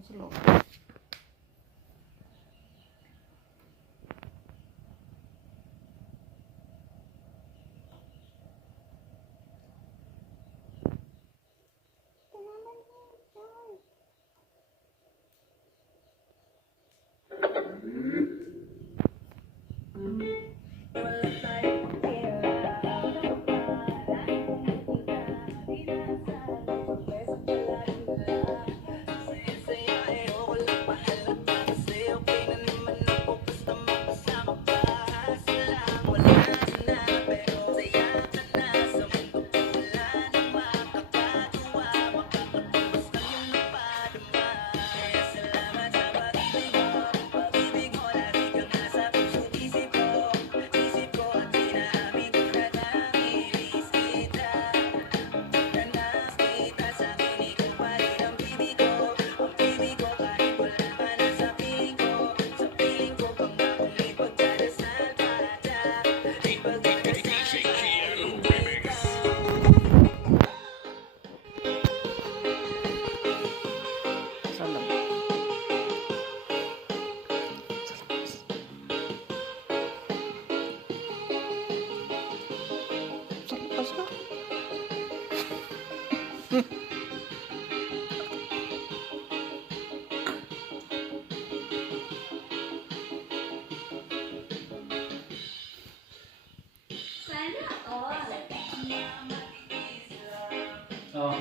sa loob. Oh.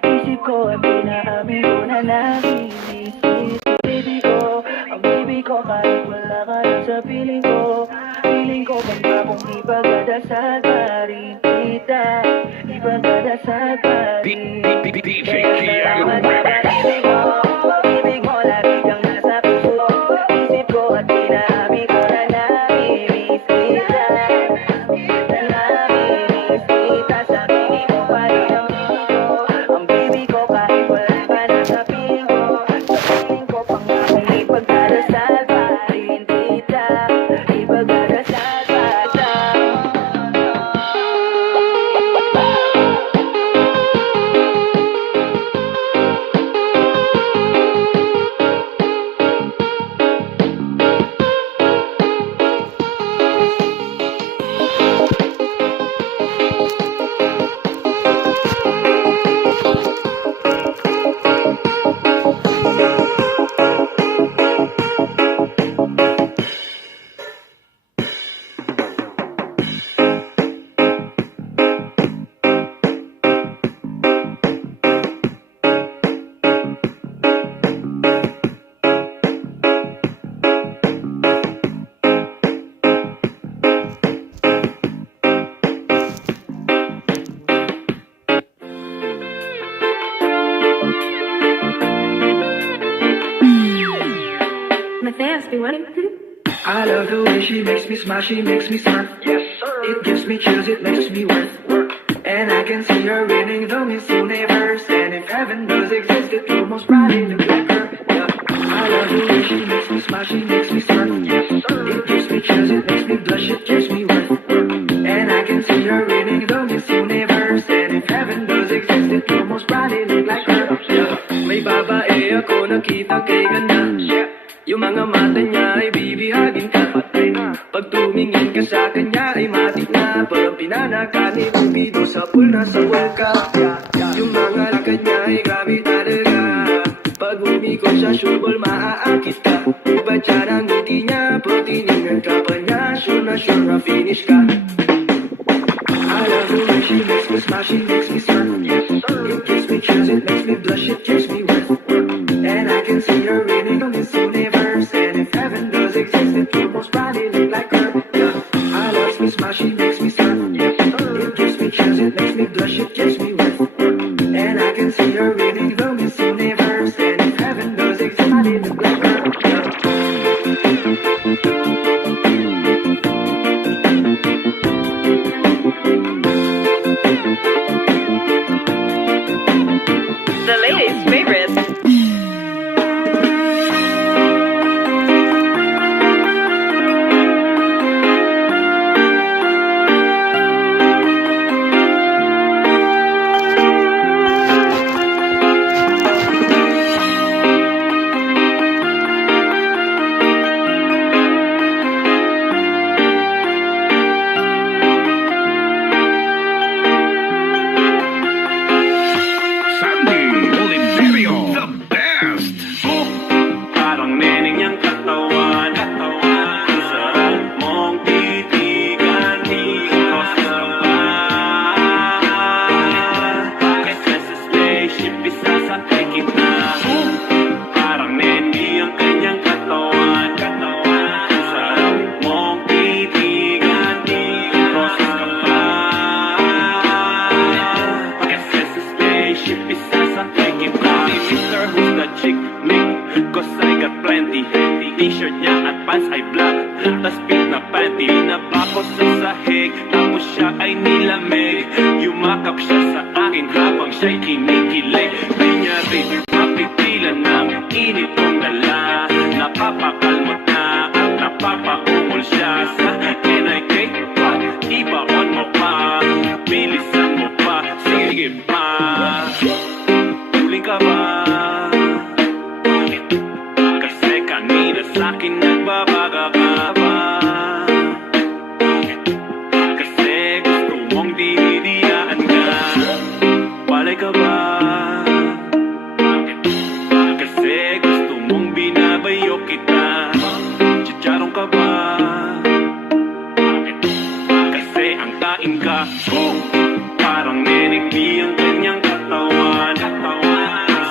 Isip ko ay pinaamin ko na namiss baby ko, ang baby ko kahit wala ka na sa piling ko. Piling ko bang akong ipagdadasal pa rin kita, ipagdadasal pa rin. Kaya salamat sa pag-ibig mo, lagi kang nasa puso. Isip ko at pinaamin ko na namiss kita, na namiss kita. Sa piling ko pa rin ang baby ko, ang baby ko kahit wala ka na sa piling ko. Sa piling ko pang akong ipagdadasal pa rin kita, ipagdadasal pa kita. I love the way she makes me smile, she makes me smile. Yes, sir. It gives me chills, it makes me work. And I can see her winning the Miss Universe. And if heaven does exist, it will most probably look like her. Yeah. I love the way she makes me smile, she makes me smile. Yes, sir. It gives me chills, it makes me blush, it gives me work. And I can see her winning the Miss Universe. And if heaven does exist, it will most probably look like her. Yeah. May babae ako na kay ganda. Yung mga mata niya ay bibihagin ka. Pag tumingin ka sa kanya ay matik na. Parang pinanakan ni Cupido sa pool na sa World Cup. Yung mga lakad niya ay grabe talaga. Pag umikot siya, sure ball maaakit ka. Iba dyan ang ngiti niya, pag tinignan ka pa niya, sure na finish ka. I love the way she makes me smile, she makes me smile. It gives me chills, it makes me blush, it gives me wet. And I can see her reading on this universe. And if heaven does exist, it will most probably look like her. I love me smile, she makes me smile. It gives me chills, it makes me blush, it gives me wet. And I can see her reading on this universe. And if heaven does exist, I did look like her. The ladies' favorite. Sandy Oliverio, the best. Parang neneng niyang katawan. Sarap mong titigan, di ko sabay. Kasi sa spaceship, isasakay kita. Parang neneng ang kanyang katawan. Sarap mong titigan, di ko sabay. Kasi sa spaceship, isasakay kita. Si Mr. Who's the chick, Nick, cause I got plenty. T-shirt niya at pants ay black, tas pink na panty. Binaba ko sa sahig, tapos siya ay nilamig. Yumakap siya sa akin habang siya'y kinikilig. Di niya rin mapigilan ng init kong dala. Napapakalmot na at napapaungol siya sa NIK. Ibaon mo pa, bilisan mo pa, sige pa. Tuling ka ba? Kasi kanina sa'kin nagbabaga ka ba? Kasi gusto mong dinidiyaan ka. Walay ka ba? Kasi gusto mong binabayo kita. Chicharong ka ba? Kasi ang tain ka. Parang neneng di ang kanyang katawan.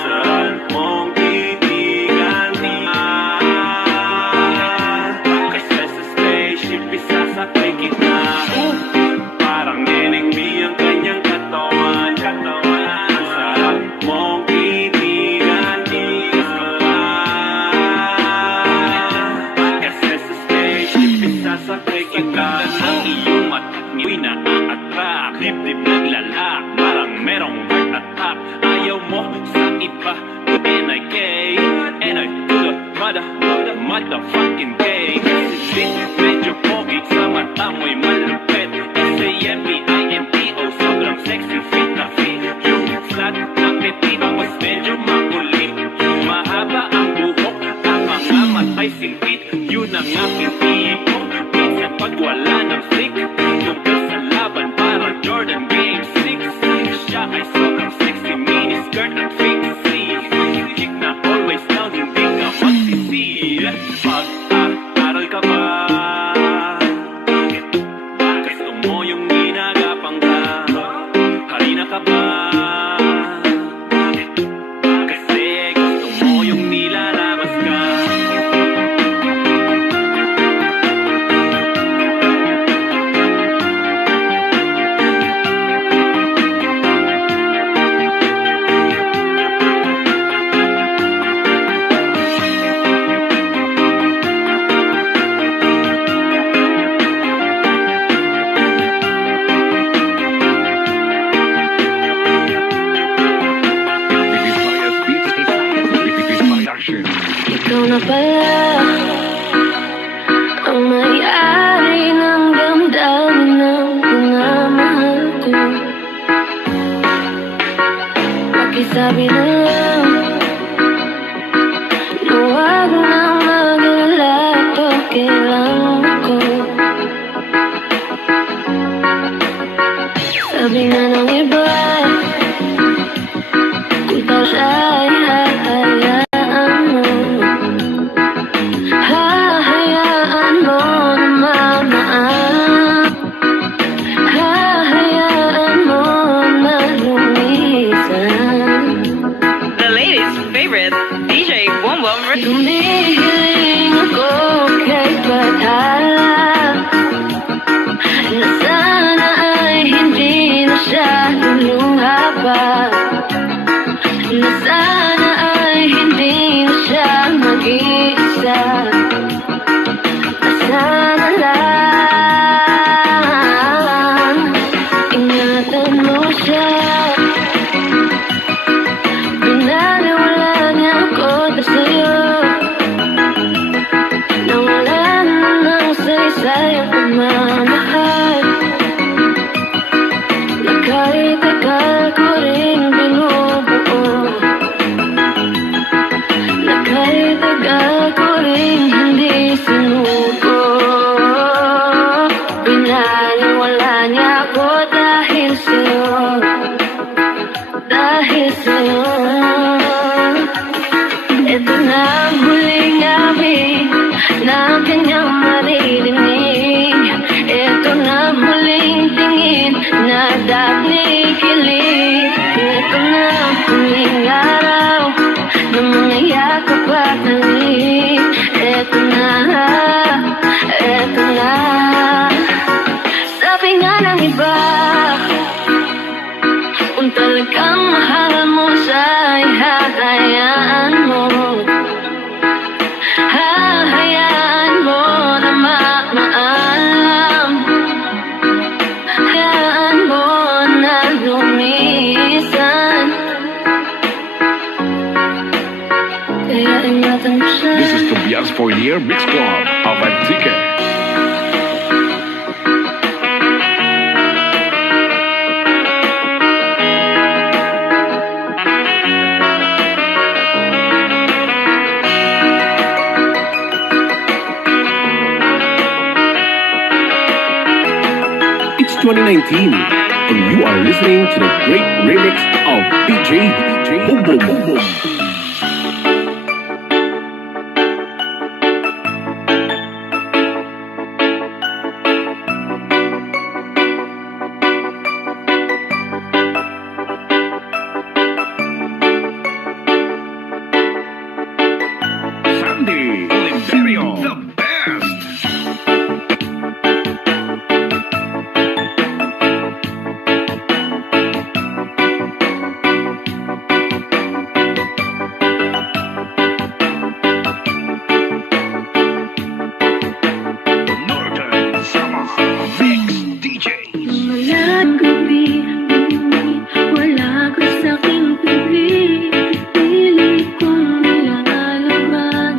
Saan mong titigan niya? Kasi sa spaceship isasakay kita. Parang neneng di ang kanyang katawan. Saan mong titigan niya? Kasi sa spaceship isasakay kita. Ang iyong mata't niyo'y na-attract. Dibdib naglalak, parang merong heart attack. Ayaw mo sa iba, to NIK. And I do the motherfucking K. Kasi medyo pogi, sa mata mo'y malupit. SAMPINTO, sobrang sexy, fit na fit. Yung flat na petit, tapos medyo makulit. Mahaba ang buhok, at mga matay singkit. Yun ang aking tipo, minsan pag wala ng stick. Yung sa laban, parang Jordan Game 6. Siya ay sobrang sexy, miniskirt at fixie. Chick na always down, hindi ka magsisi. Pag-aaral ka ba? Gusto mo yung ginagapang ka? Harina ka ba? Kasi gusto mo yung nilalabas ka. Ikaw na pala ang may-ari ng damdamin ng pinamahal ko. Pakisabi na lang ladies' favorite DJ Boom Boom. Tumihiling ako kay Bathala na sana ay hindi na siya luluha pa, na sana ay hindi na siya mag-iisa, na sana lang ingatan mo siya. Pinaniwala niya ako sa'yo, nawalan na ng saysay ang pagmamahal, na kahit tagal ko rin binubuo, na kahit tagal ko rin hindi sinuko. Pinaniwala niya ako dahil sa'yo, dahil sa'yo. Ito na ang huling gabi na kanyang maririnig. Ito na ang huling tingin na dakikilig. Ito na ang huling araw na mga yakap at halik. Ito na, ito na. Sabi nga ng iba, kung talagang mahal mo siya ay hahayaan mo, hahayaan mo na maalam, hayaan mo na lumisan. Kaya ingatan mo siya. This is Tobias Fournier Mix Club of Antique. It's 2019, and you are listening to the great remix of DJ Boom Boom Boom Boom. Sandy Oliverio, the best. Northern Summer Mix DJs. Malang gabi, wala ka sa'king piling, pili kong nilalaman.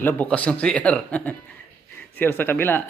Hala, bukas yung CR. CR sa kabila.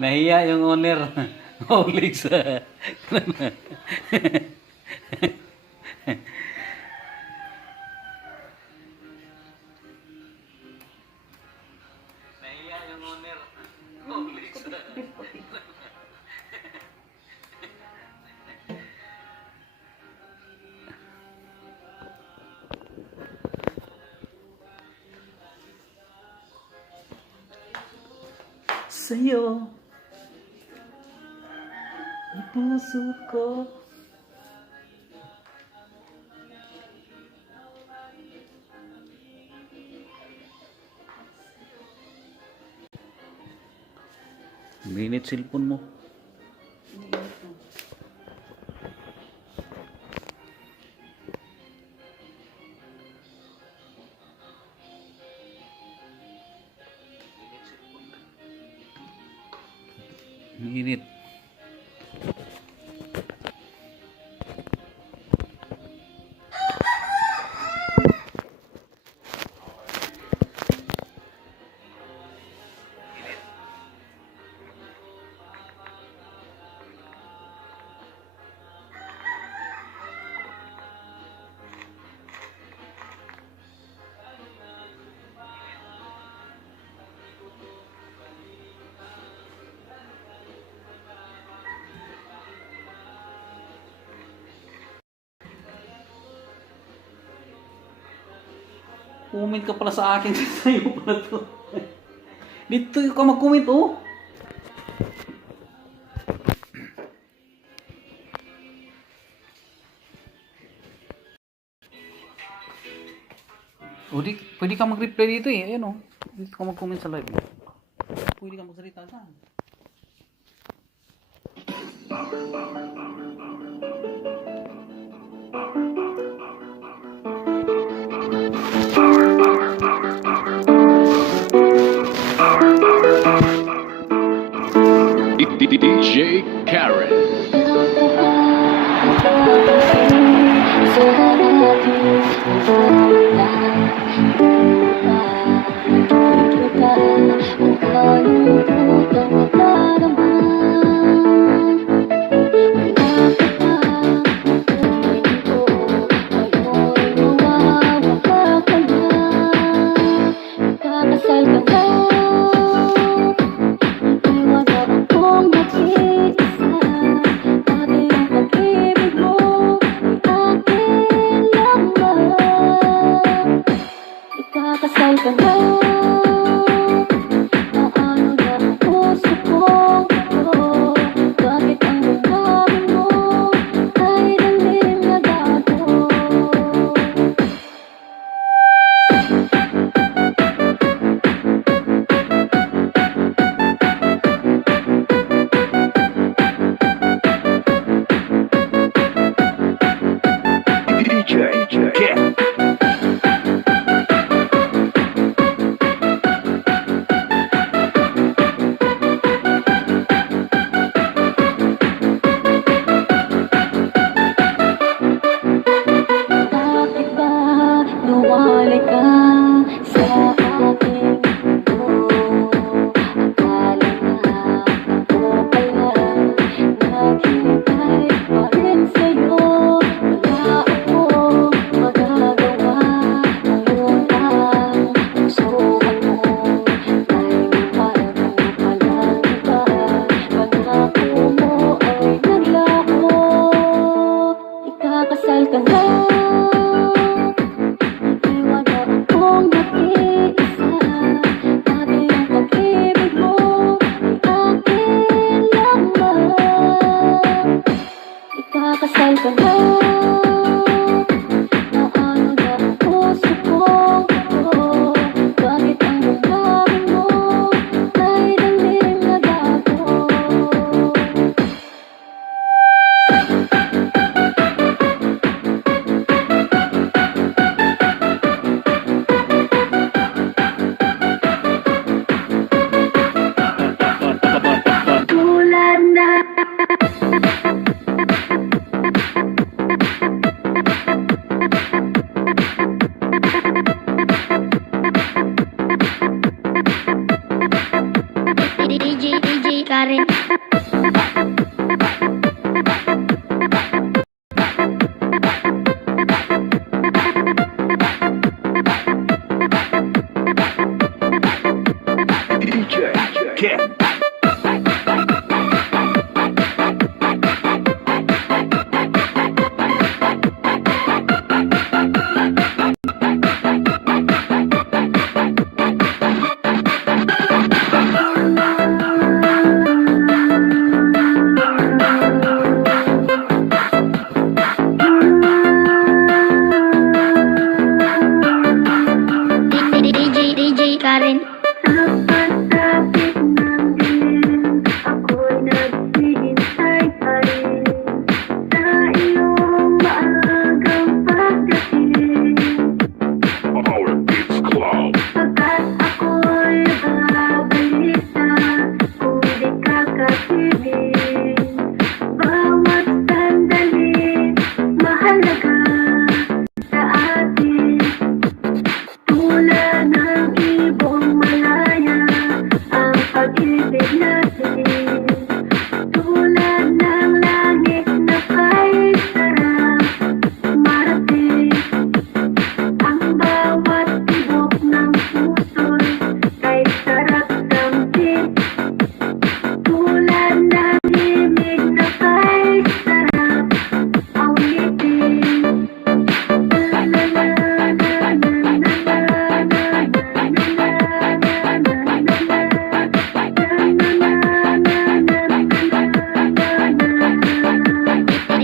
Nahiya yung owner. Holy sa... Nahiya yung owner. Holy sa... Sa'yo ang puso ko. Minit cellphone mo. Minit. Comment ka pala sa akin. Sa'yo pala to. Dito ka mag-comment, oh. O, pwede ka mag-reply dito eh. Ayan, oh. Dito ka mag-comment sa live. Pwede ka magsalita dyan. DJ Karen. Pakasal ka na. Naano na ang puso ko. Bakit ang damdamin mo may damdamin na gago? Tulad na DJ Karen. DJ Ken. DJ Karen. Kapatapit ng dilim, ako'y naghihintay pa rin sa iyong maagang pagdating. Our Beats Club. Pagkat ako'y babalik na kung di ka kapiling. Bawat sandali mahalaga sa atin. Tulad ng ibong malaya ang pag-ibig natin. Tulad ng langit na kay sarap marating. Ang bawat tibok ng puso'y kay sarap damdin. Tulad ng himig na kay sarap awitin. La la la la la la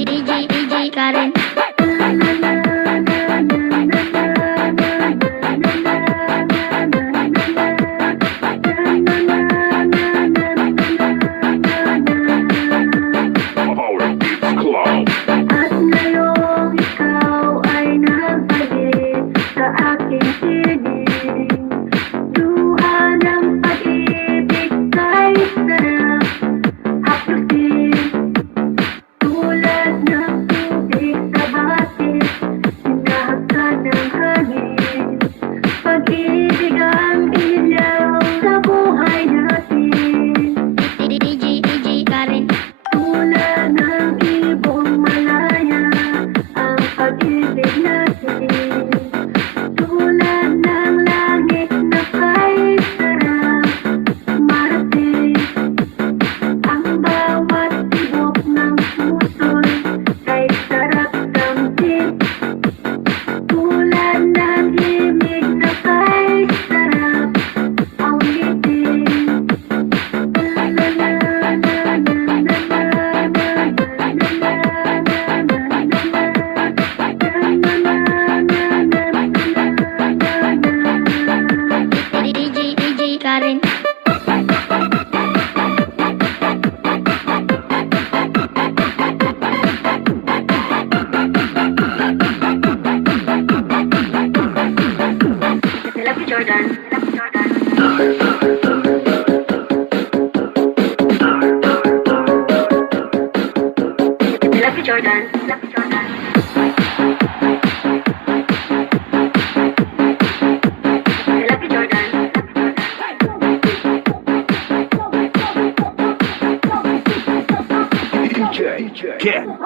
DJ Karen. Our Beats Club. At ngayong ikaw ay nagbalik sa aking sining. Luha ng pag-ibig kay sarap haplusin. Tulad ng tubig sa batis, hinahagkan ng hangin. Pag-ibig ang ilaw sa buhay natin. DJ Karen. Tulad ng ibong malaya ang pag-ibig natin. Tulad ng langit na kay sarap marating. Ang bawat tibok ng puso'y kay sarap damdin. Tulad ng himig na kay sarap awitin. La la la la la la DJ Karen. Love you, Jordan. Love you, Jordan. Love you, Jordan. Love you, Jordan. DJ Ken.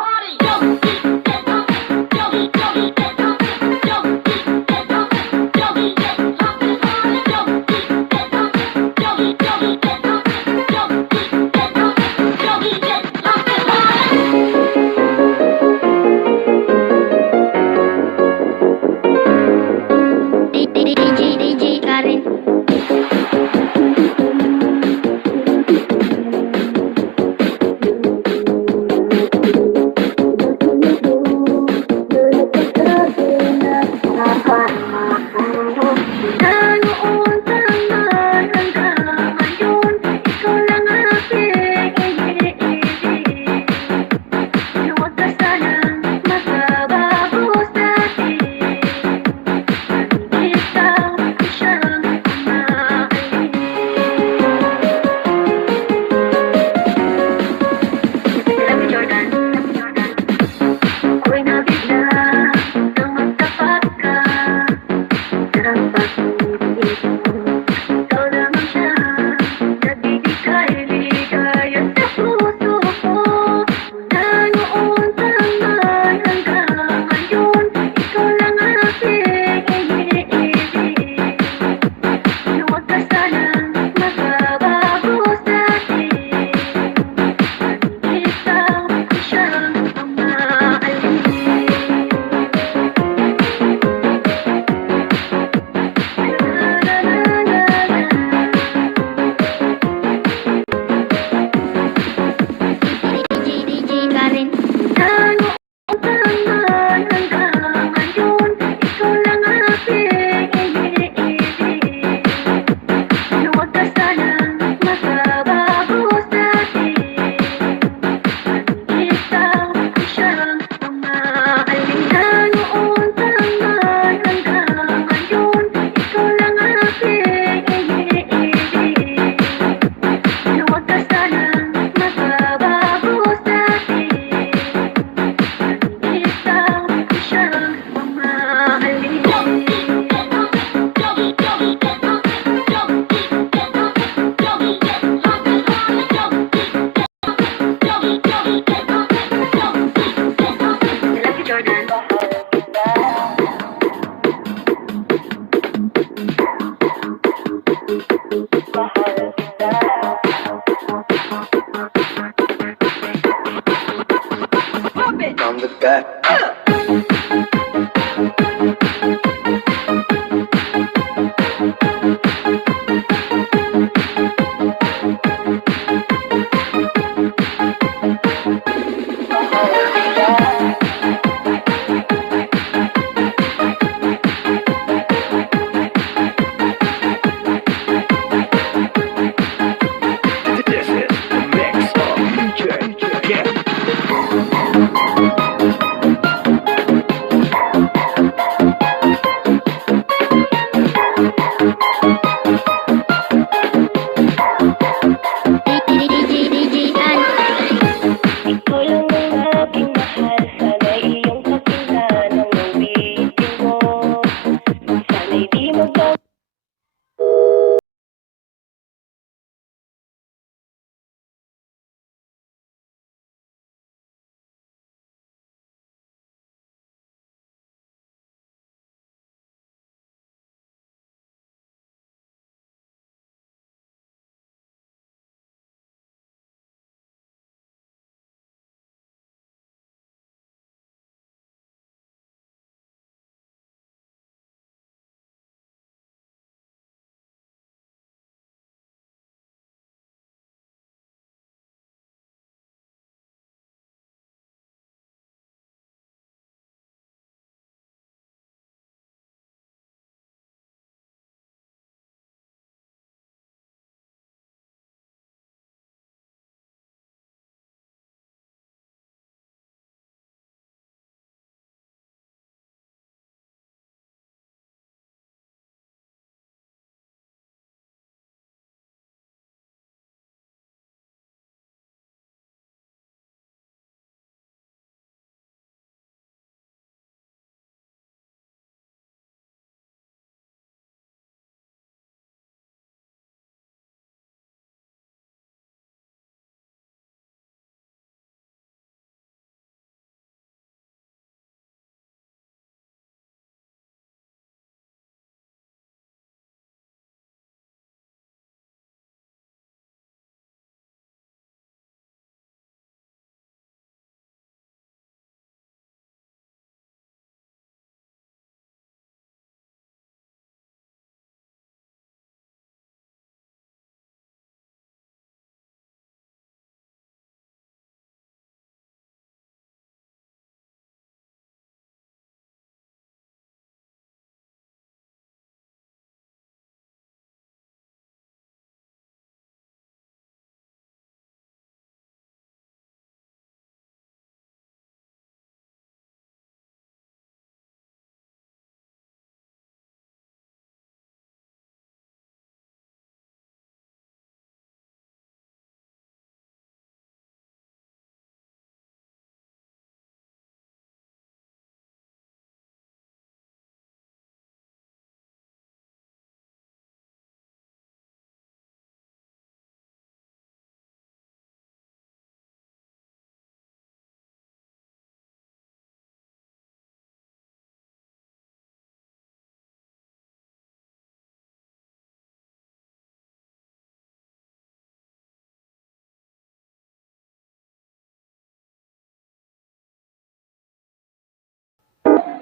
from the back. This is the mix of DJ. Yeah. Ikaw lang ang aking mahal. Sana iyong pakinggan ang awitin mo. Sana'y di magbago.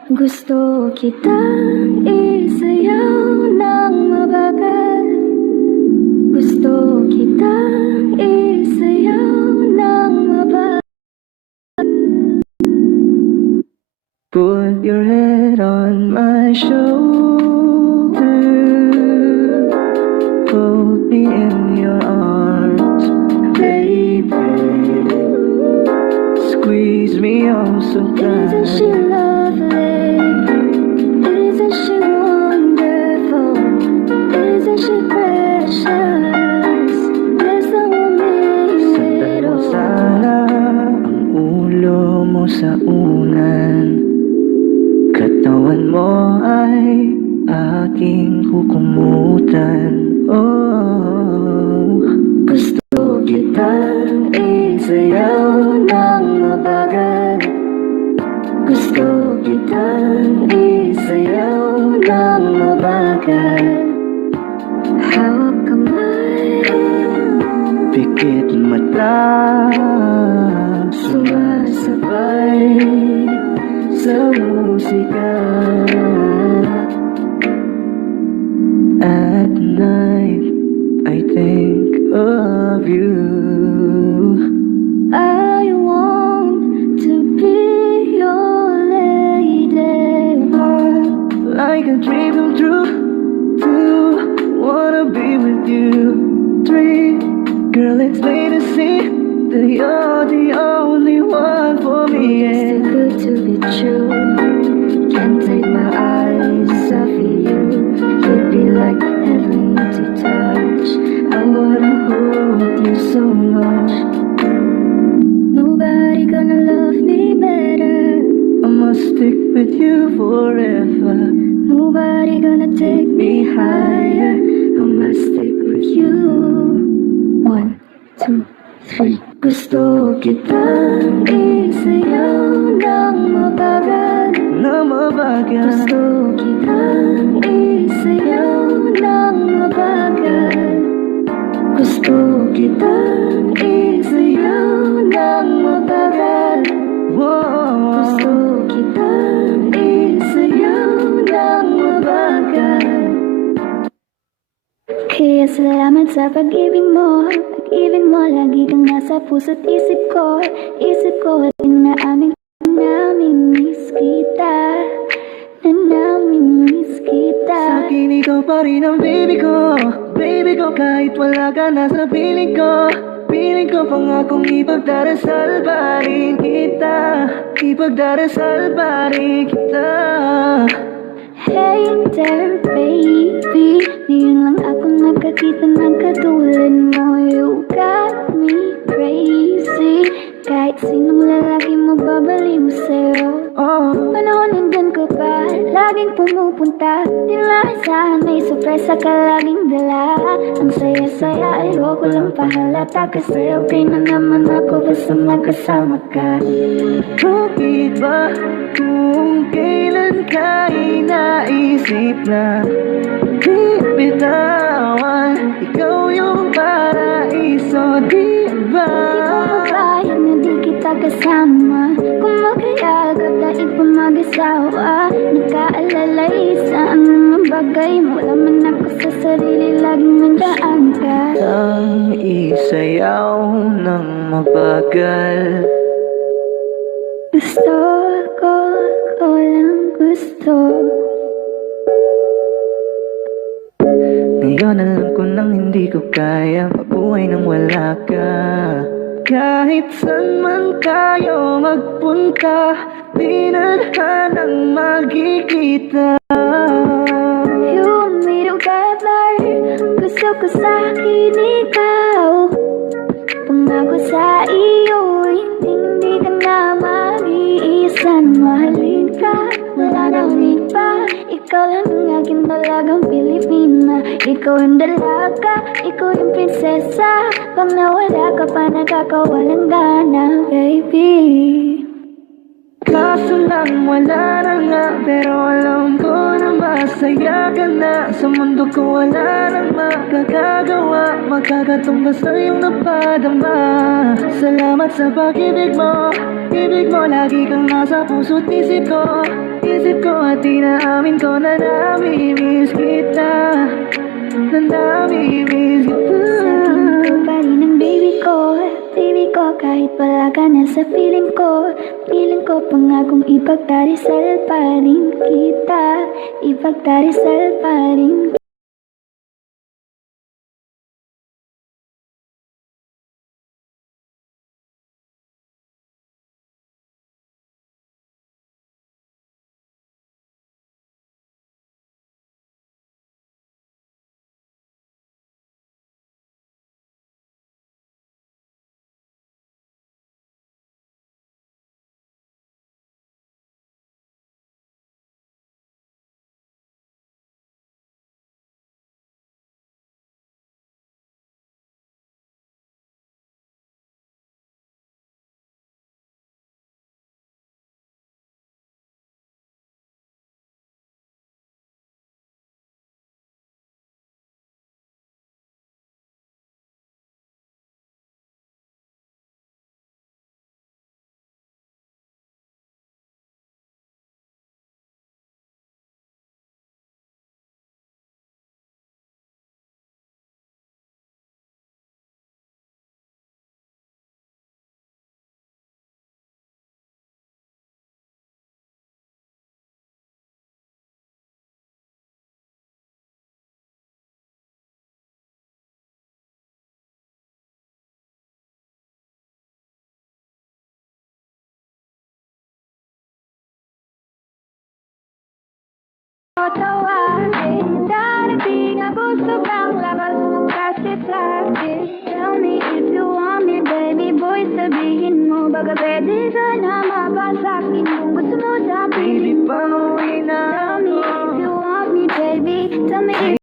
Gusto kitang isayaw ng mabagal. Gusto kitang isayaw ng mabagal. Put your head on my shoulder, hold me in your arms, baby. Squeeze me oh so tight. Isn't she lovely? Isn't she wonderful? Isn't she precious? Yes, I will miss it Mo all. sana ang ulo mo sa unan, katawan mo ay aking kukumutan. Oh, gusto kitang isayaw ng mabagal. Gusto kitang isayaw ng mabagal. Hawak kamay, Pikit mata, sumasabay. musika. At night, I think of you. I want to be your lady. Like a dream come true. 2, wanna be with you. 3, girl, it's plain to see that you're the only one for me. It's too good to be true. Can't take my eyes off of you. You'd be like heaven to touch. I wanna hold you so much. Nobody gonna love me better. I must stick with you forever. Nobody gonna take me higher. I must stick with you. 1, 2, 3. Gusto kitang isayaw ng mabagal. Na mabagal. Gusto kitang isayaw ng mabagal. Gusto kitang isayaw ng mabagal. Whoa. Gusto kitang isayaw ng mabagal. Kaya salamat sa pag-ibig mo. Pag-ibig mo, lagi kang nasa puso't isip ko. Isip ko at inaamin ko na namimiss kita. Na namimiss kita. Sa'kin ikaw pa rin ang baby ko. Baby ko, kahit wala ka na sa piling ko. Piling ko pangakong ipagdarasal pa rin kita. Ipagdarasal pa rin kita. Hey there baby, ngayon lang ako nagkakita ng katulad mo. You got me crazy, kahit sinong lalaki mo babaliw sa'yo. Panahon nandun ka pa, laging pumupunta. Di maasahan, may sorpresa ka laging dala. Ang saya-saya, ayoko lang pahalata. Kasi okay na naman ako basta magkasama ka. Bakit ba kung kailan ka inaisip na di bitawan? Ikaw yung paraiso, di ba? Di ko mapayag na di kita kasama. Kung magkayagap dahil pa mag-asawa. Nagkaalalay sa anong bagay. Wala man ako sa sarili, laging mandaan ka. Ang isayaw ng mabagal. Gusto ko lang gusto. Ngayon alam ko nang hindi ko kaya mabuhay nang wala ka. Kahit saan man tayo magpunta, di na hanang magkikita. You and me together, gusto ko sa'kin ikaw. Pangako sa iyo, hindi ka na mag-iisa. Mahalin ka, wala nang iba. Ikaw lang ang aking dalagang Pilipina. Ikaw yung dalaga, ikaw yung prinsesa. Pag nawala ka pa, nakakawalang gana, baby. Kaso lang wala na nga, pero alam ko na masaya ka na. Sa mundo ko wala nang makakagawa, magkakatumbas na iyong napadama. Salamat sa pag-ibig mo, ibig mo lagi kang nasa puso't isip ko. Isip ko at inaamin ko na namimiss kita. Na namimiss kita. Sa'kin ko pa rin ang baby ko. Baby ko, kahit wala ka na sa piling ko. Piling ko pangakong ipagdarisal pa rin kita. Ipagdarisal pa rin Tawagin, darating ako sobrang lakas mo kasi sa'kin. Tell me if you want me, baby boy, sabihin mo. Baka pwede ka na mapasakin kung gusto mo sa Baby, pauwi na Tell me if you want me, baby. Tell me if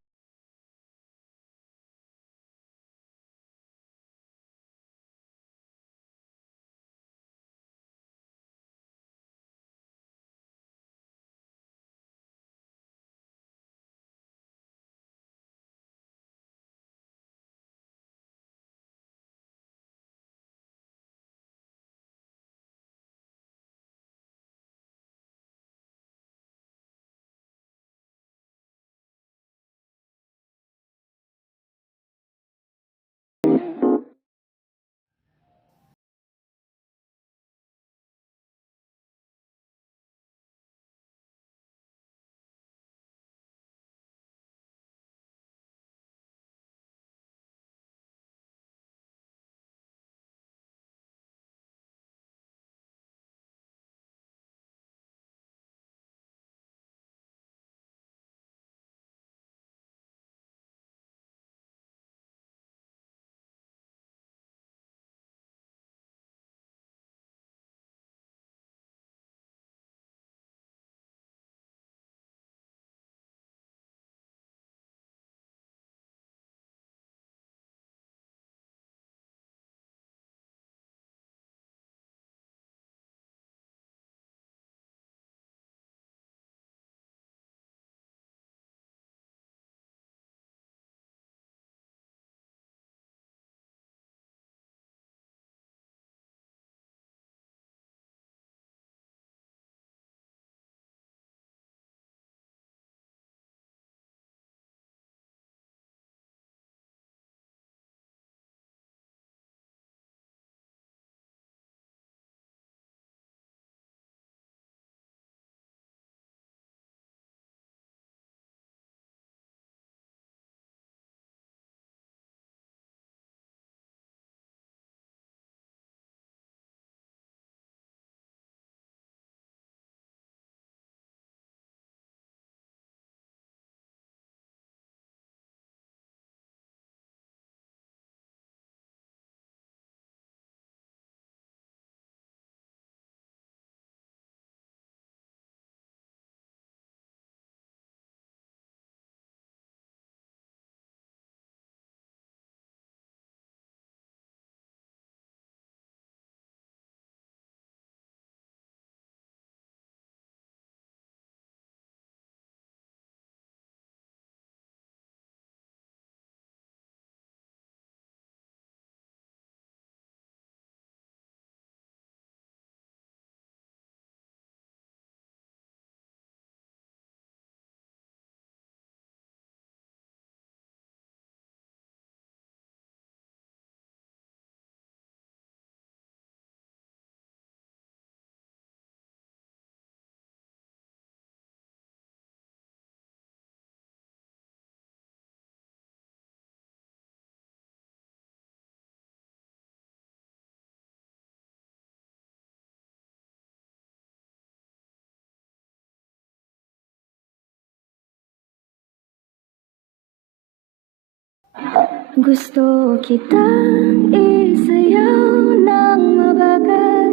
gusto kitang isayaw ng mabagal.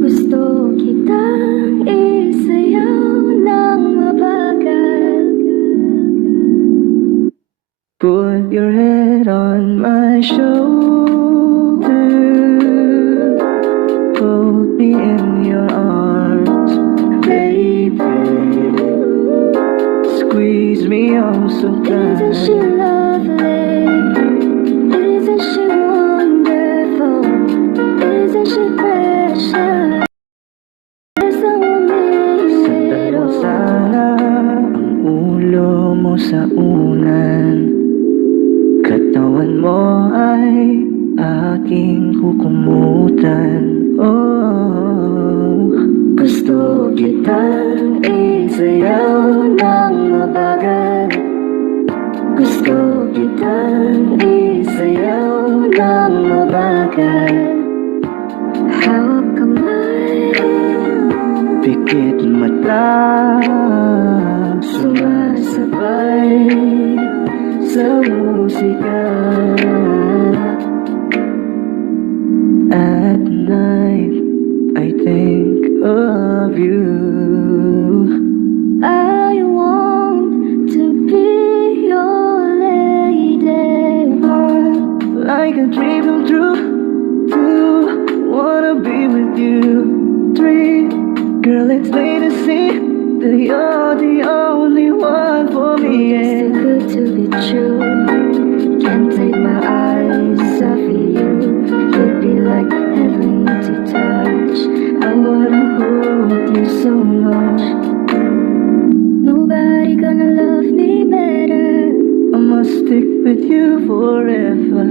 Gusto kitang isayaw ng mabagal. Put your head on my shoulder, hold me in your arms, baby. Squeeze me oh so Isn't she tight. lovely? Isn't she wonderful? Isn't she precious? Isn't Sundan mo sana ang ulo mo sa unan. Katawan mo ay aking kukumutan. Oh, gusto kitang isayaw ng mabagal. Gusto kitang isayaw ng mabagal. hawak kamay? Pikit mata, musika. At night, I think of you. I want to be your lady. Like a dream come true. 2, wanna be with you. 3, girl, it's plain to see that you're the only one for me. It's too good to be true. Can't take my eyes off of you. You'd be like heaven to touch. I wanna hold you so much. Nobody gonna love me better. I must stick with you forever.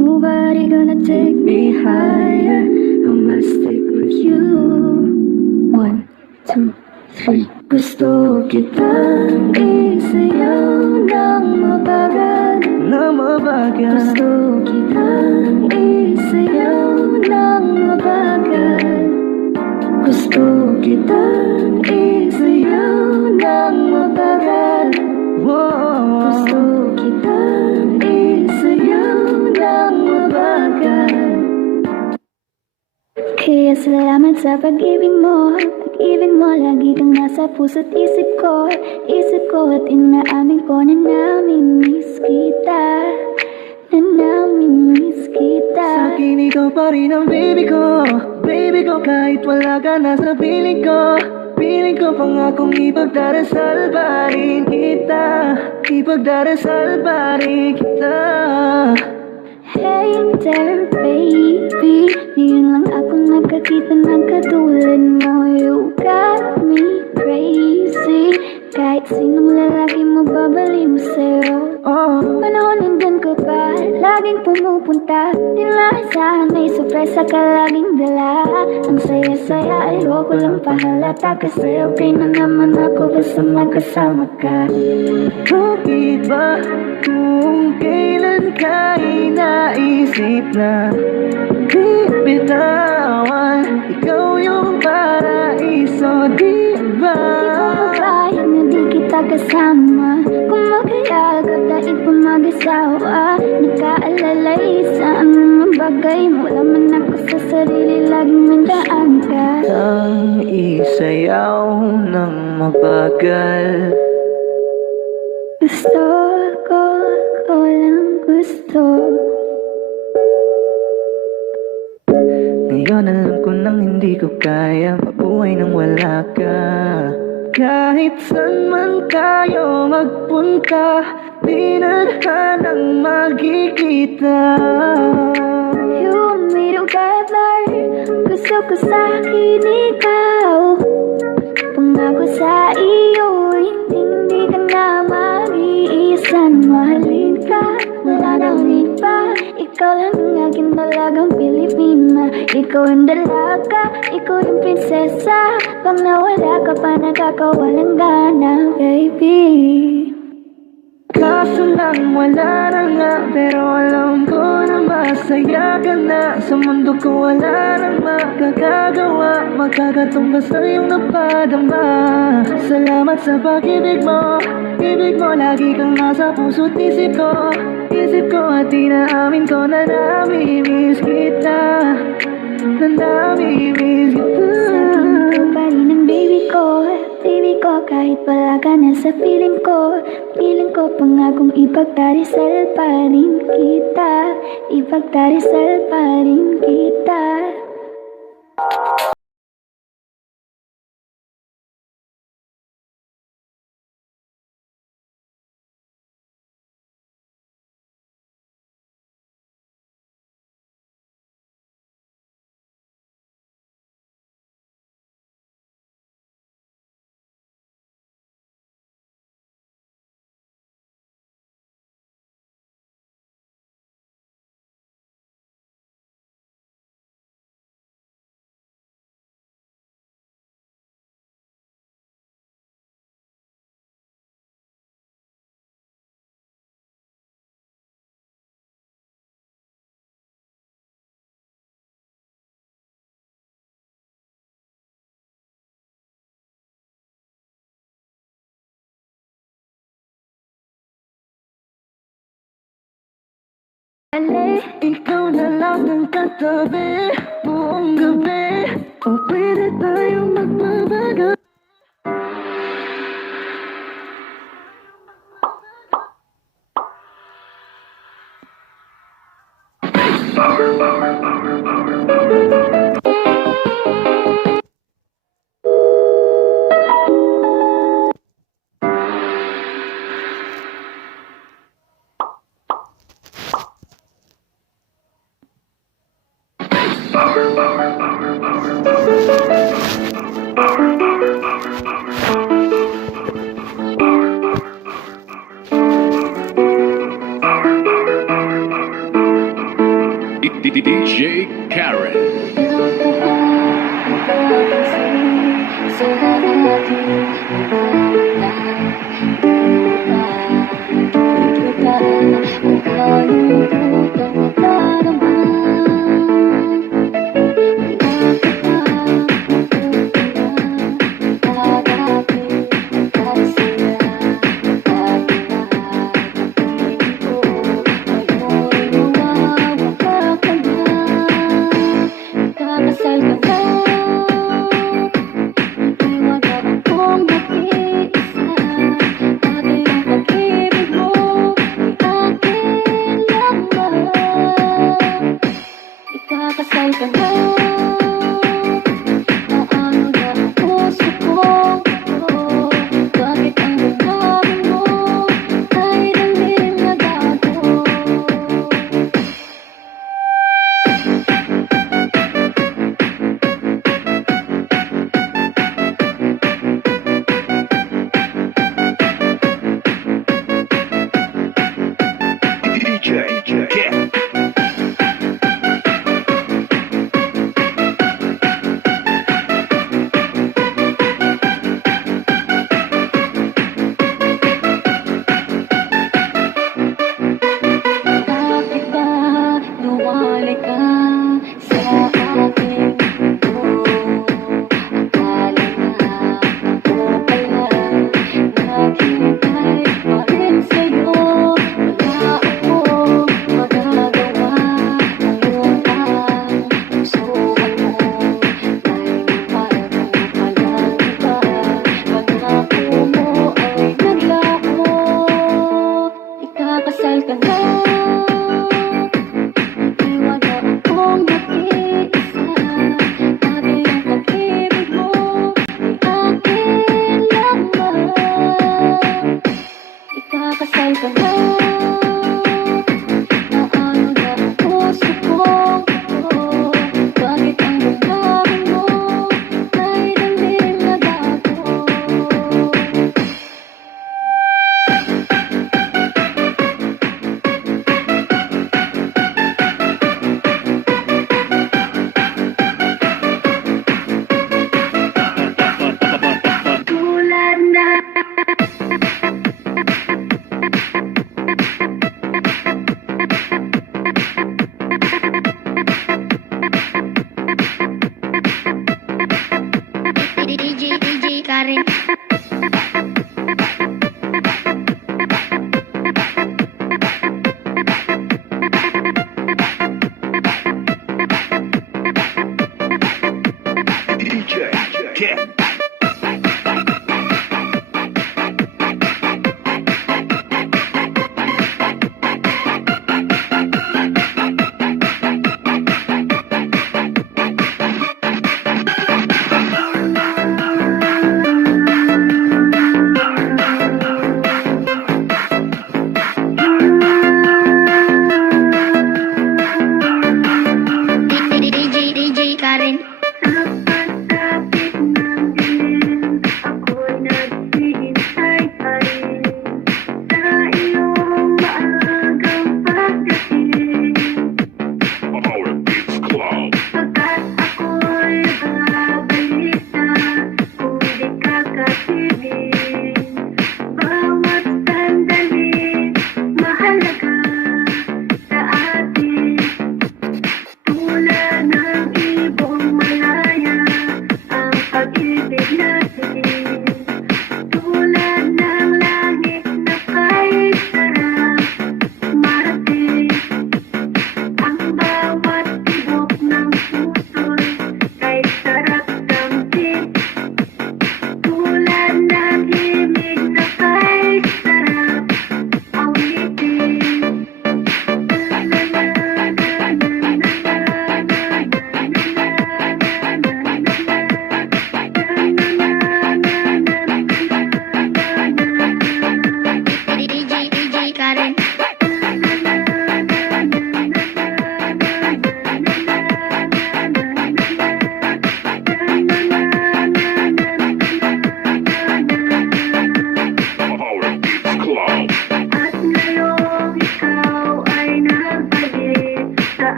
Nobody gonna take me higher. I must stick with you. 1, 2, 3. Gusto kitang isayaw ng mabagal. Na mabagal. Gusto kitang isayaw ng mabagal. Gusto kitang isayaw ng mabagal. Gusto kitang isayaw ng mabagal. Kaya salamat sa pag-ibig mo. Pag-ibig mo, lagi kang nasa puso't isip ko. Isip ko at inaamin ko na namimiss kita. Na namimiss kita. Sa'kin ikaw pa rin ang baby ko. Baby ko kahit wala ka na sa piling ko. Piling ko pangakong ipagdarasal pa rin kita. Ipagdarasal pa rin kita. Hey there baby, ngayon lang ako nagkakita ng katulad mo. You got me crazy, kahit sinong lalaki mo babaliw sa'yo. Panahon nandun ka pa, laging pumupunta. Di lang may sorpresa ka laging dala. Ang saya-saya, ayoko lang pahalata. Kasi okay na naman ako basta magkasama ka. Bakit ba kung kailan ka inaisip na di bitawan? Ikaw yung paraiso, di ba? Di ko mapayag na di kita kasama. Kung magkayagap dahil pa mag-asawa. Nagkaalalay sa mga bagay. Wala man ako sa sarili, laging mandaan ka. Ang isayaw ng mabagal. Gusto ko lang gusto. Ngayon alam ko nang hindi ko kaya mabuhay nang wala ka. Kahit saan man tayo magpunta, di na hanang magkikita. You and me together. Gusto ko sa'kin ikaw. Pangako sa iyo, hindi ka na mag-iisa. Mahalin ka, wala nang iba. Ikaw lang ang aking dalagang Pilipina. Ikaw ang dalaga, ikaw yung prinsesa. Pag nawala ka pa, nagkakawalang gana, baby. Kaso lang wala na nga, pero alam ko na masaya ka na. Sa mundo ko wala nang makakagawa, magkakatumbas na iyong napadama. Salamat sa pag-ibig mo, ibig mo lagi kang nasa puso't isip ko. Isip ko at inaamin ko na namimiss kita. Na namimiss kita. Sa'kin ko pa rin ang baby ko. Baby ko kahit wala ka na sa piling ko. Piling ko pangakong ipagdarisal pa rin kita. Ipagdarisal pa rin kita. Ikaw na lang ang katabi buong gabi. O pwede tayong magbabago. DJ Karen.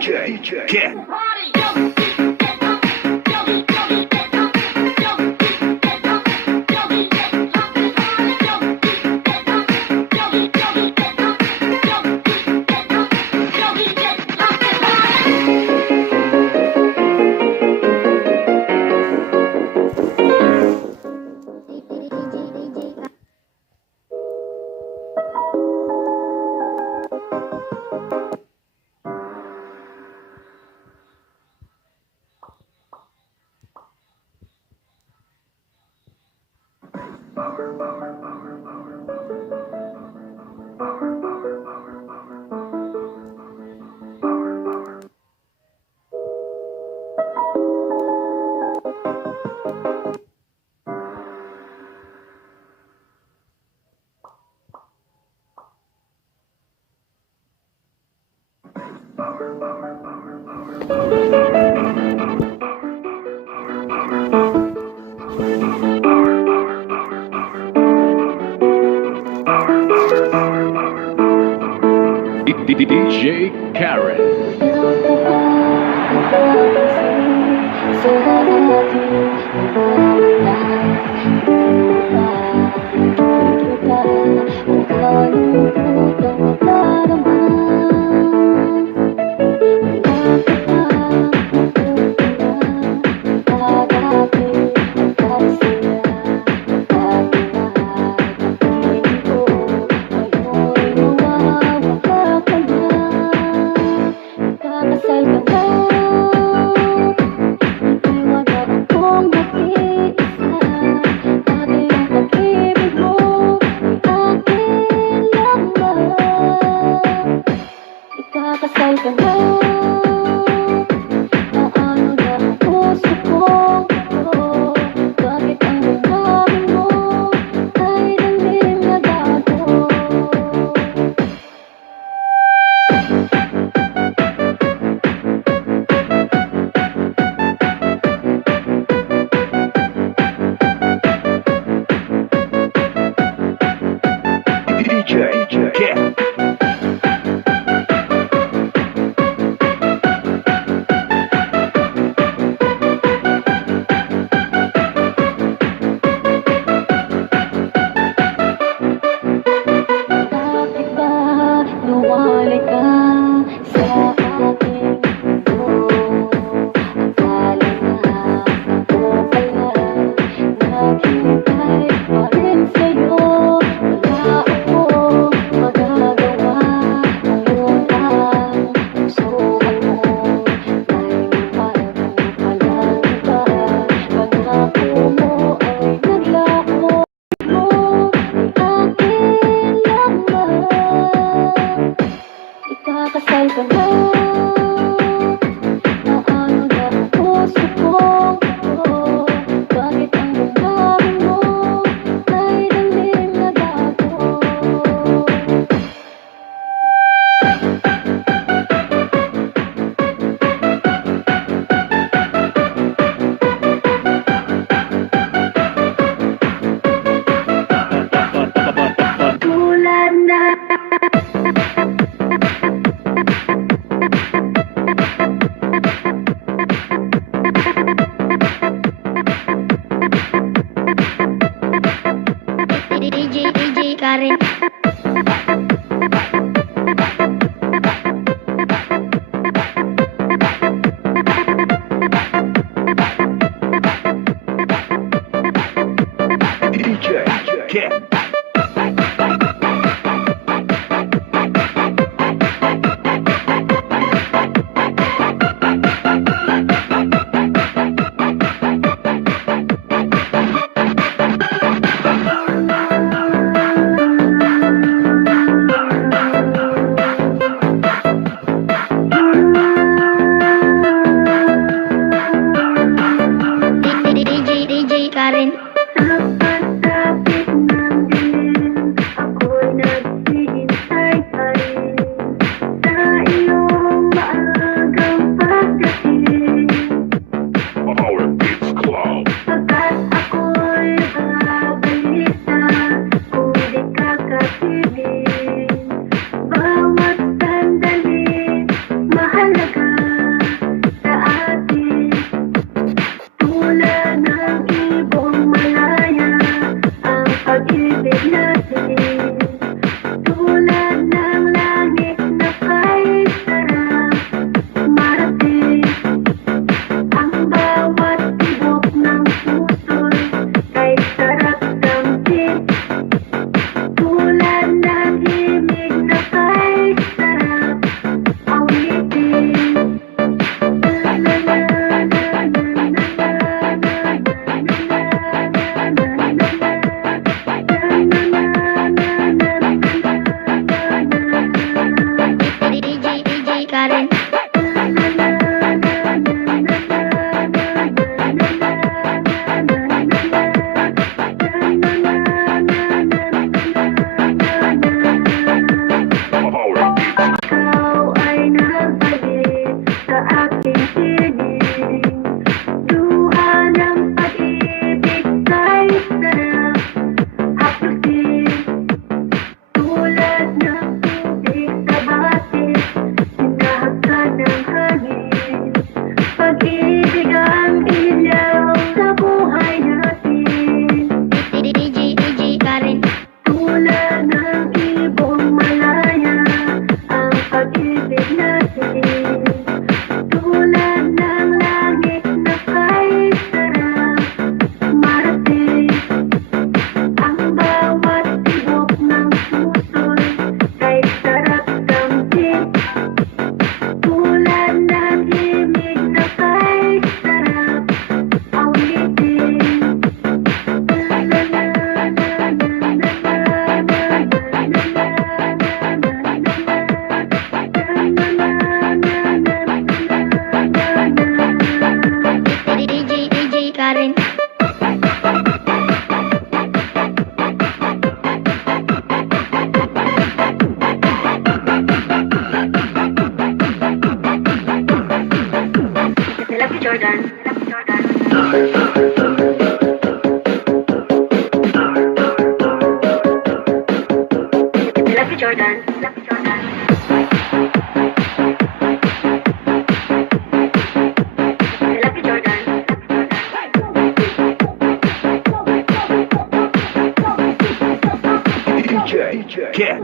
DJ Ken. DJ Karen. Ikakasal ka na. Paano na ang puso ko? Bakit ang damdamin mo ay damdamin na gato? DJ Ken. Bakit ba luwalay ka sa aking mundo? Akala na ako pala naghihintay pa rin sa'yo. Wala akong magagawa, ngayon ang pusohan mo ay bago palang iba. Pangako mo ay naglako mo ay akin lamang. Ikakasal ka na. Paano na ang puso ko? Bakit ang damdamin mo ay damdamin na gato? Tulad na DJ Karen. Jordan. I love you, Jordan. I love you, Jordan. I love you, Jordan. DJ Ken.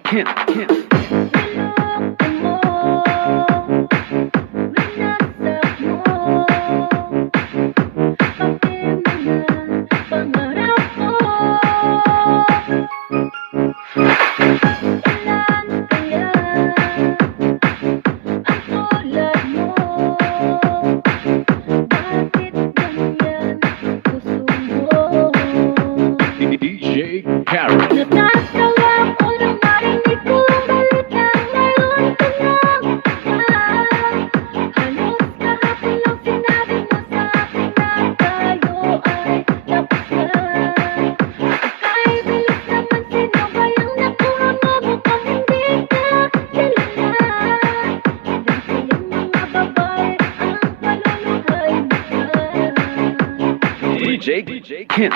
Kent. DJ Karen. Natatawa ko nang marinig ko ang balikan ngayon ka lang. Halos kahapon lang sinabi mo sa akin na tayo ay tapos na. Ika'y bilis naman, sino ba yung nakuha mo? Mukhang hindi ka kilala. Ilan kayang mga babae ang paluluhay mo ka? DJ Kent.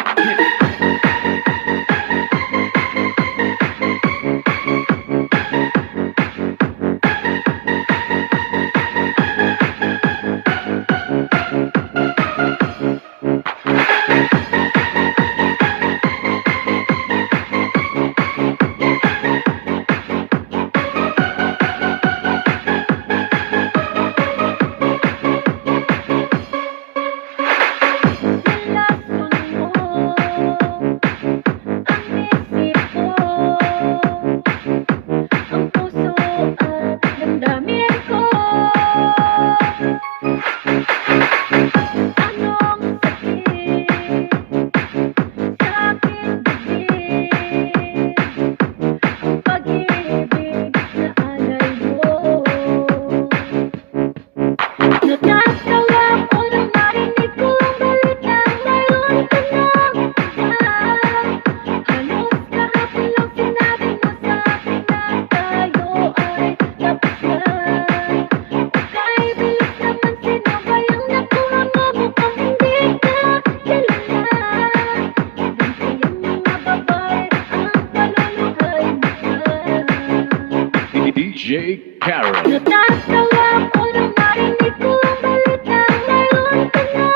DJ Karen. Natatawa ko nang marinig ko ang balikan ngayon ka lang.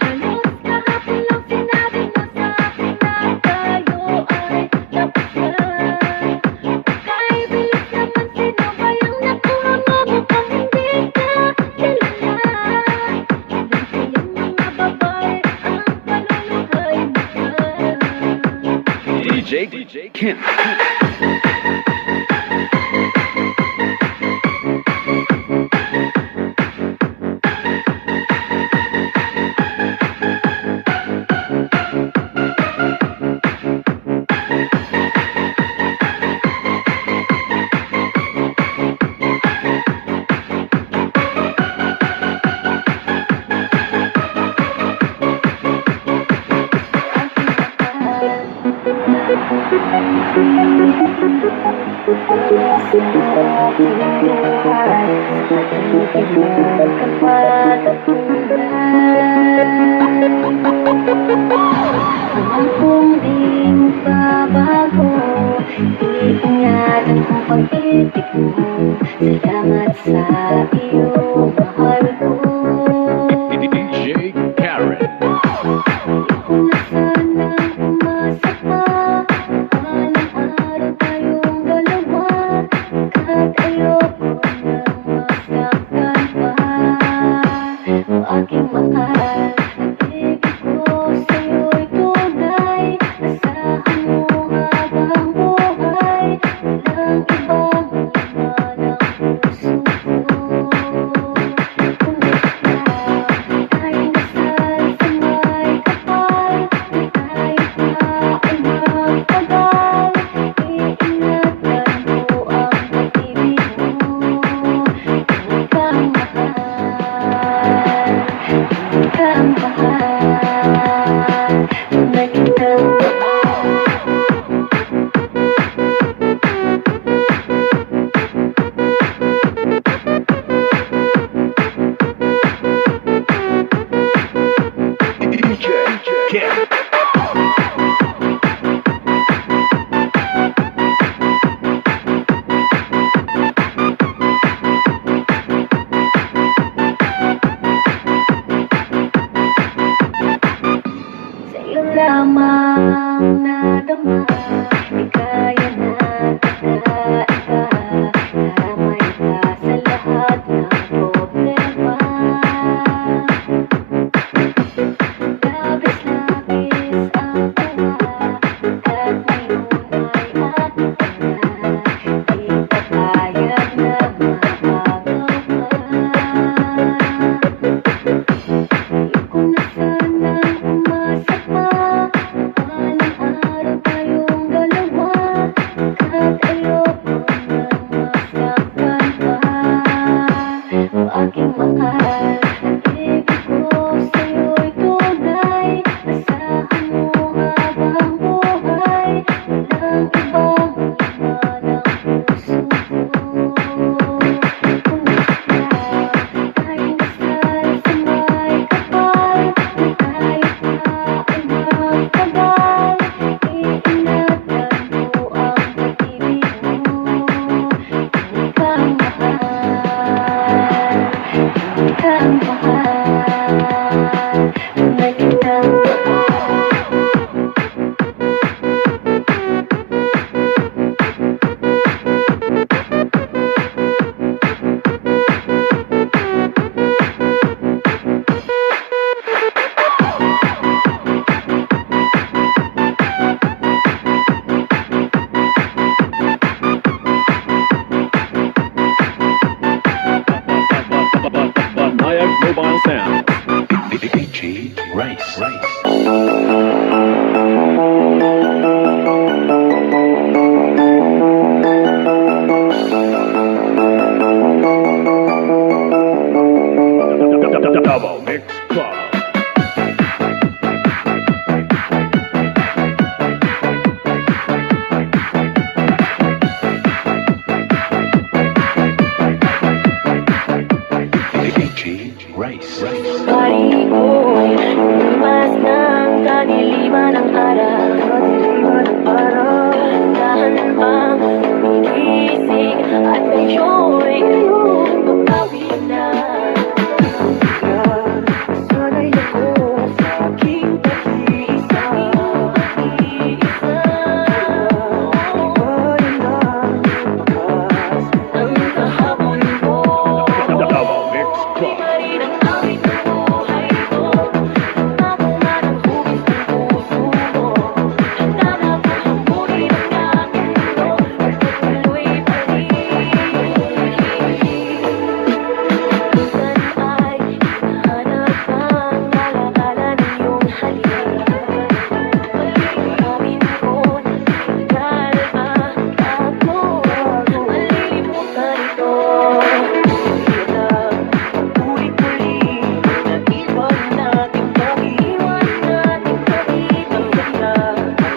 Halos kahapon lang sinabi mo sa akin na tayo ay tapos na. Ika'y bilis naman, sino ba yung nakuha mo? Mukhang hindi ka kilala. Ilan kayang mga babae ang paluluhay mo ka? DJ Kent. Alam kong di mo babago, iingatan kong pag-ibig mo. Salamat sa iyo, mahal ko. DJ Karen. Ayoko na sanang umasa pa, alang araw tayong dalawa. Kahit ayoko nang masaktan pa, o aking mahal. Pag-ibig ko sa'yo'y tunay, asahan mo habang buhay. Walang ibang laman ang puso ko. Kung ikaw ay nasal sa may kapal, di tayo pa ay magtagal. Iingatan mo ang pag-ibig mo. Huwag kang mahal, huwag kang mahal, naging kang DJ Kent. sa'yo lamang nadama. Ikaw Rice. Double Mix Club. DJ Rice. Pari ko'y lumas ng kadiliman ng araw. Dahan bang umigising at ngayon'y papawi na. Sana'y ako sa aking pag-iisa. Iba na bakas Ang kahapon ko, Double Mix Club. di rin ang awit ng buhay ko. Ako man ang hugis ng puso mo. Handa na ko hambunin ang aking mundo. Pagpatuloy pa rin. Minsan ay hinahanap ang alaala ng iyong halik. Pag-iwamin ko, nagtagal ba ako? Malilimutan ito. Ulit-ulit na iwan nating pag-iwan nating pag-ibang ganda.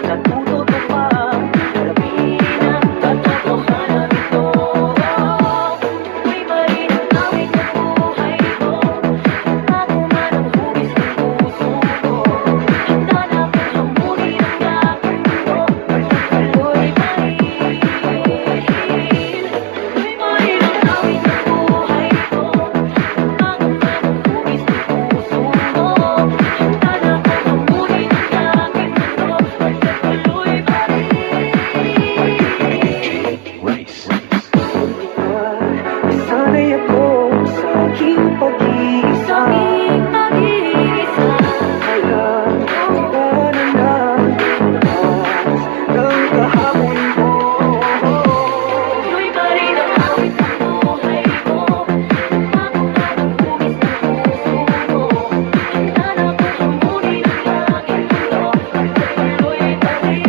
Natuto ko pa harapin ang katotohanan ito. Ako'y marin ang awit ng buhay ko. Ako man ang hugis ng puso ko. Handa na kong hambunin ang aking mundo. Pagpatuloy pa rin. Ako'y marin ang awit ng buhay ko. Ako man ang hugis ng puso ko. Handa na kong hambunin ang aking mundo. Pagpatuloy pa rin. Rice. Sana'y ako sa aking pag-iisa. Sa aking pag-iisa. Kaya iwanan na bakas ng kahapon ko. Tuloy pa rin ang awit ng buhay ko. Ako man ang hugis ng puso ko. Handa na kong hambunin ang aking mundo. Pagpatuloy pa rin.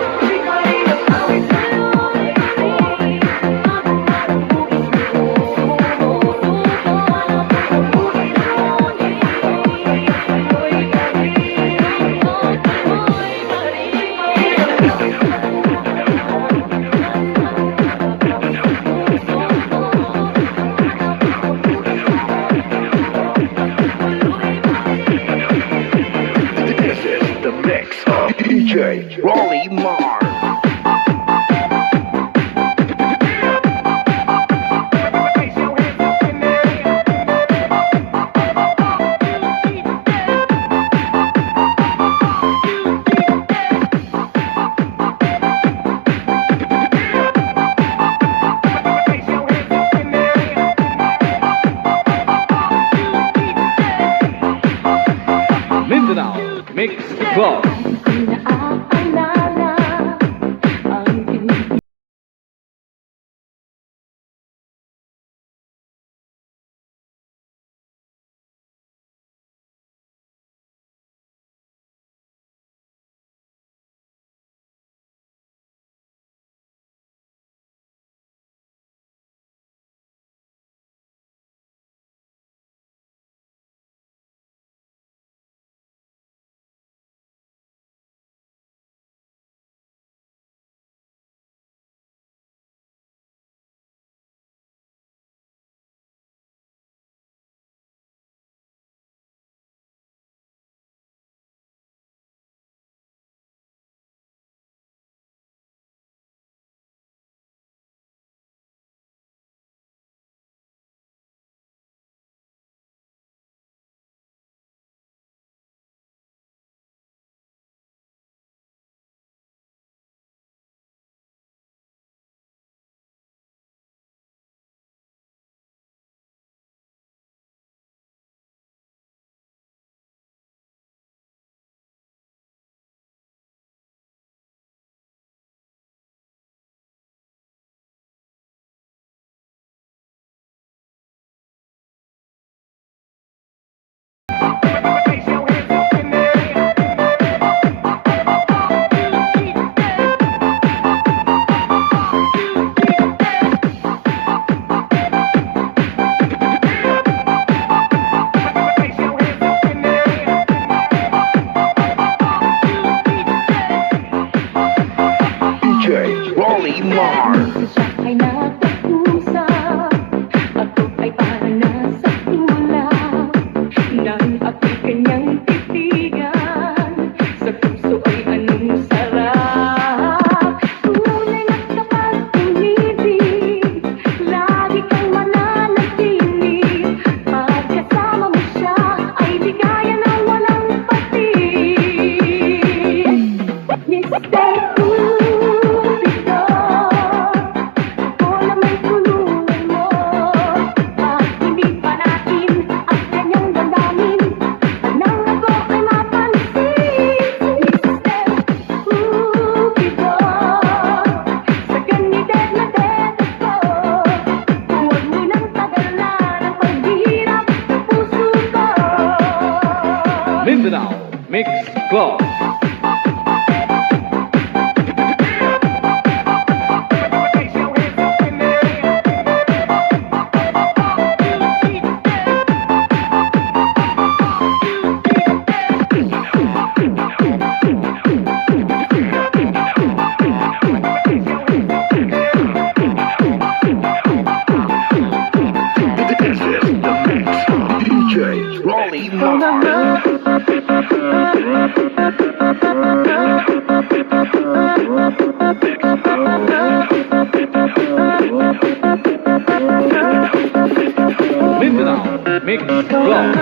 Tuloy pa rin ang awit ng buhay ko. Ako man ang hugis ng puso ko. Handa na kong hambunin ang aking mundo. Pagpatuloy pa rin. This is the mix of DJ Rolly Mar. Mindanao Mix Club. Ronnie Mars. Siya ay nakapusa, ako ay parang nasa tula. Dahil ako'y kanyang titigan, sa puso ay anong sarap. Tunay na kapag-ibig, lagi kang mananatili. Pagkasama mo siya, ay ligaya na walang patig. Mr. Cupido, ako naman tulungan mo. At hindi pa natin ang kanyang damdamin, nang ako ay mapansin. Mr. Cupido, sa ganidad na dedo ko, huwag mo nang tagalan ang paghihirap ng puso ko. Mindanao Mix Club. This is the mix of DJ Ronnie Mars. Mindanao Mix Club.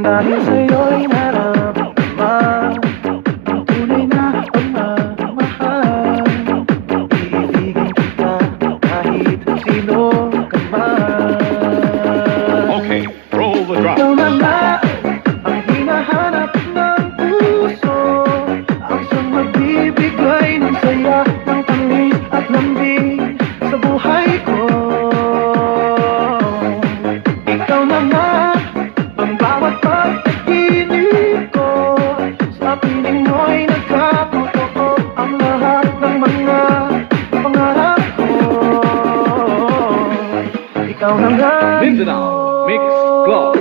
Dahil sa'yo'y nararamdaman ang tunay na pagmamahal. Iibigin kita kahit sino ka man. Okay, roll the drum. Ikaw na nga ang hinahanap ng puso, ang siyang magbibigay ng saya, ng tamis at lambing sa buhay ko. Ikaw na nga ang bawat pag-ibig ko, sa piling mo'y nagkatotoo ang lahat ng mga pangarap ko. Ikaw na nga Mindanao Mix Club.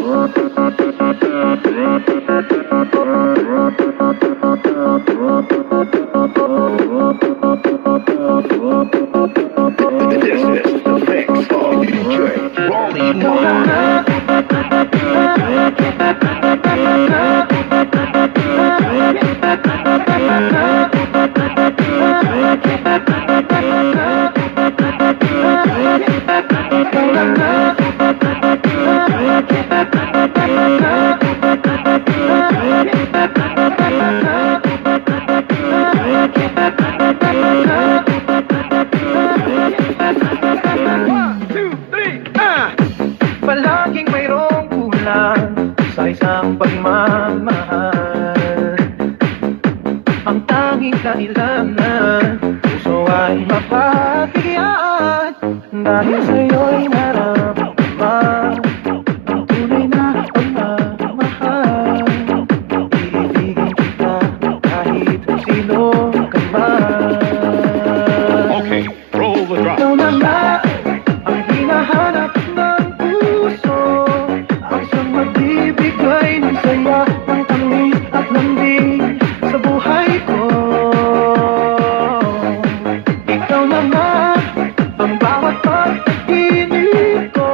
This is the mix of DJ Ronnie Mars. Palaging mayroong kulang sa isang pagmamahal. Ang tanging kailangan, puso ay mapatigian. Dahil sa'yo'y nararamdaman ang tunay na pagmamahal. Iibigin kita kahit sino ka man. Okay, roll the drum. Ikaw na nga ang hinahanap ng puso, ang siyang magbibigay ng saya, ng tamis at lambing sa buhay ko. Ikaw na nga ang bawat pag-ibig ko,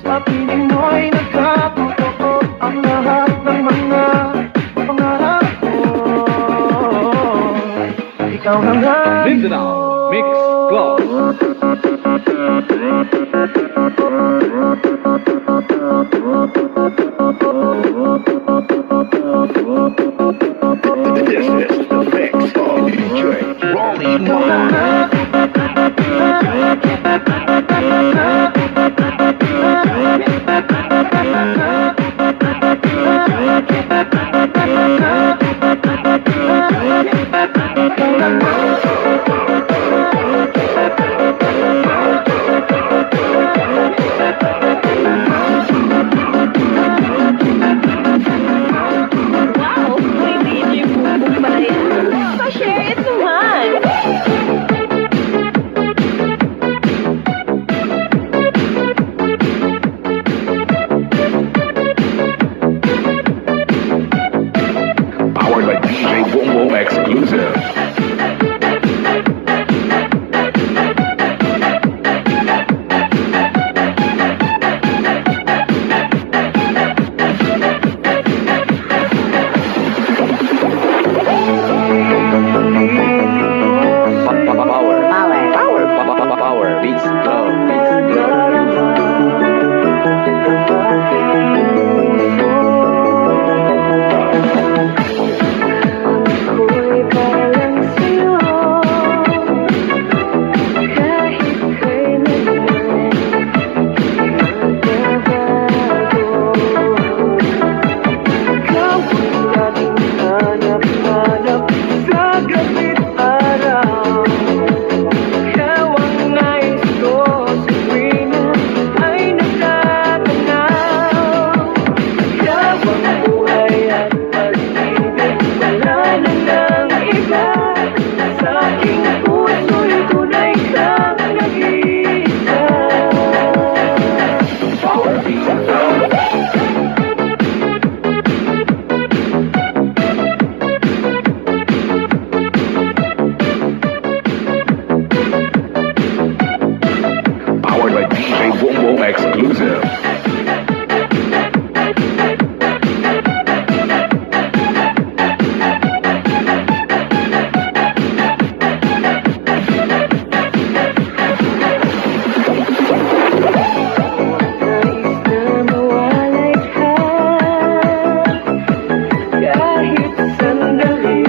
sa piling mo'y nagkatotoo ang lahat ng mga pangarap ko. Ikaw na nga Mindanao Mix Club. This is the mix of DJ Ronnie Mars. DJ Boom Boom exclusive. Power, beats, Ako'y parang sa'yo, kahit kailanman magbabago. Ikaw ang laging hanap-hanap sa gabi't araw. Ikaw ang nais ko sa tuwina ay nagtatanaw. Ikaw ang buhay at pag-ibig, wala na ng iba. Sa aking puso'y tunay kang nag-iisa. power beats. Powered by DJ Boom Boom exclusive. Nais na mawalay ka kahit sandali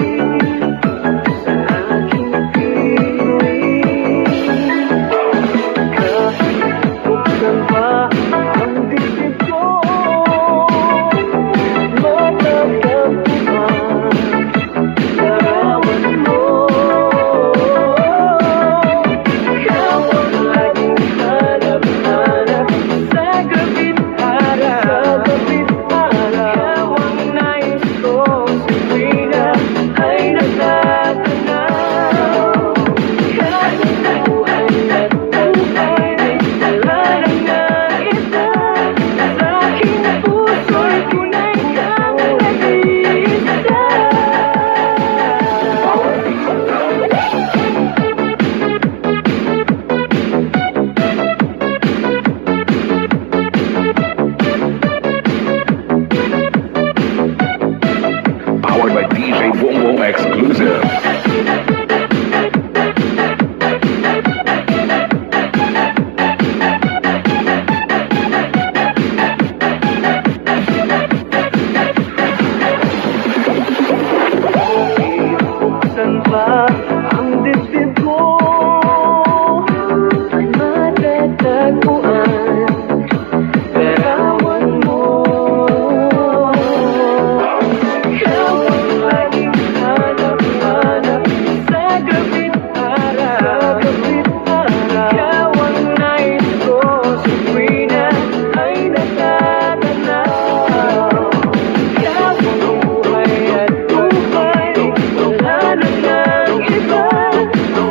sa aking piling. Kahit buksan pa ang dibdib ko, matatagpuan larawan mo. Ikaw ang laging hanap-hanap sa gabi't araw. Ikaw ang nais ko sa tuwina ay natatanaw. Ikaw ang buhay at pag-ibig, wala na ng iba. Sa aking puso'y tunay kang nag-iisa. Powered by DJ Boom Boom exclusive. Buksan pa ang dibdib ko, ay matatagpuan larawan mo. Ikaw ang laging hanap-hanap sa gabi't araw. Ikaw ang nais ko sa tuwina ay natatanaw. Ikaw ang buhay at buhay, wala na ng iba.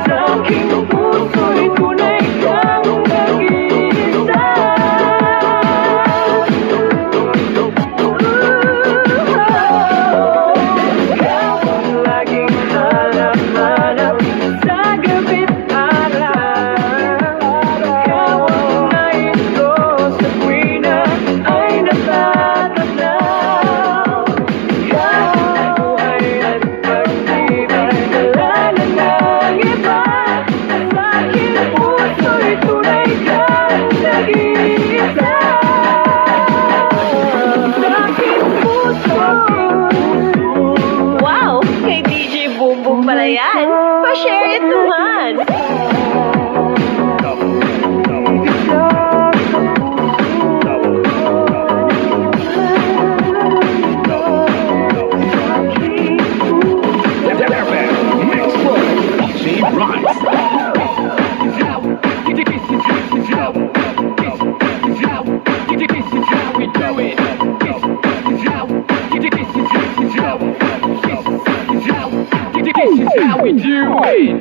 Sa aking puso'y tunay kang nag-iisa. Ikaw ang laging hanap-hanap sa gabi't araw. Ikaw ang nais ko sa tuwina ay natatanaw. Ikaw ang buhay at pag-ibig, wala na ng iba. Sa aking puso'y tunay kang nag-iisa. Sa aking puso. Wow! Kay DJ Boom Boom pala yan. Pa-share it naman. How we do it.